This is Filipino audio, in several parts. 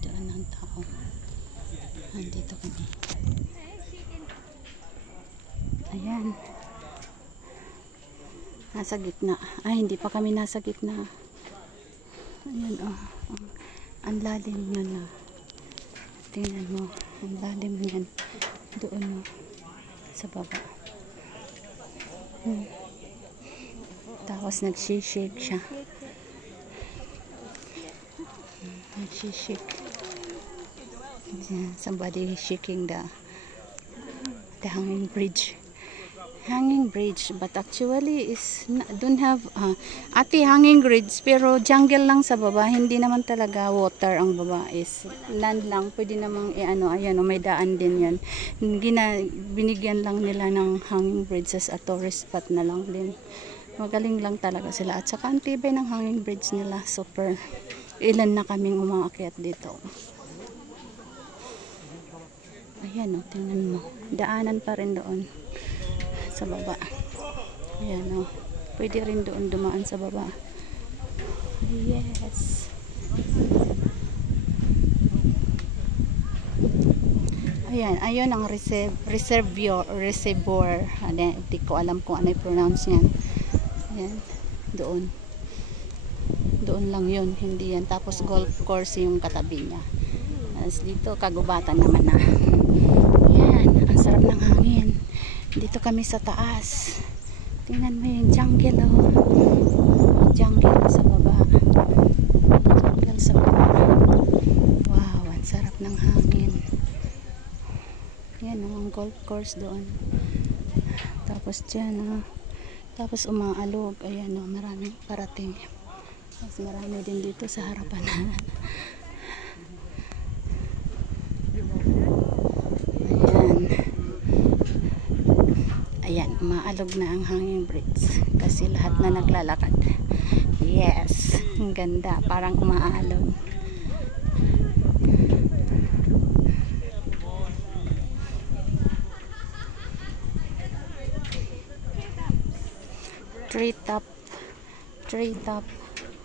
doon ng tao. Andito kami. Ayan. Nasa gitna. Ay, hindi pa kami nasa gitna. Ayan, oh. Ang lalim yun, oh. Tingnan mo. Ang lalim yan. Doon, oh. Sa baba. Tapos nagsishake siya. Nagsishake. Somebody shaking the hanging bridge. Hanging bridge, but actually is don't have hanging bridge, pero jungle lang sa baba, hindi naman talaga water ang baba, is land lang. Pwede namang ayan, may daan din yan. Binigyan lang nila ng hanging bridge as a tourist spot na lang din. Magaling lang talaga sila, at saka ang tibay ng hanging bridge nila. Super. Ilan na kaming umaakyat dito. Ayan, tingnan mo, daanan pa rin doon sa baba. Ayan, pwede rin doon dumaan sa baba. Yes. Ayan, ayun ang reservoir. Hindi ko alam kung ano i-pronounce yan. Ayan, doon lang yun, hindi yan. Tapos golf course yung katabi niya. As dito, kagubatan naman na. Ayan, ang sarap ng hangin. Dito kami sa taas. Tingnan mo yung jungle, oh. Jungle sa baba. Jungle sa baba. Wow, ang sarap ng hangin. Yan, ang golf course doon. Tapos dyan, tapos umaalog. Ayan, maraming parating. Tapos marami din dito sa harapan. Ayan, umaalog na ang hanging bridge kasi lahat na naglalakad. Yes, ang ganda, parang umaalog. Tree top,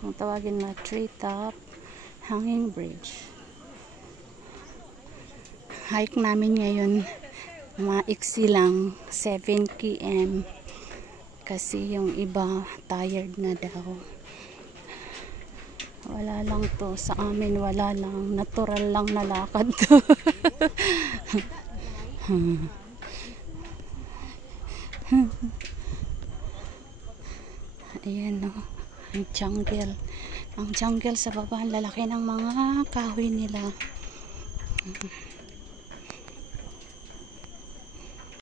ang tawagin na tree top hanging bridge. Hike namin ngayon, maiksi lang, 7 km, kasi yung iba tired na daw. Wala lang to sa amin, wala lang, natural lang na lakad to. Ayan, ang jungle sa baba, ang lalaki ng mga kahoy nila.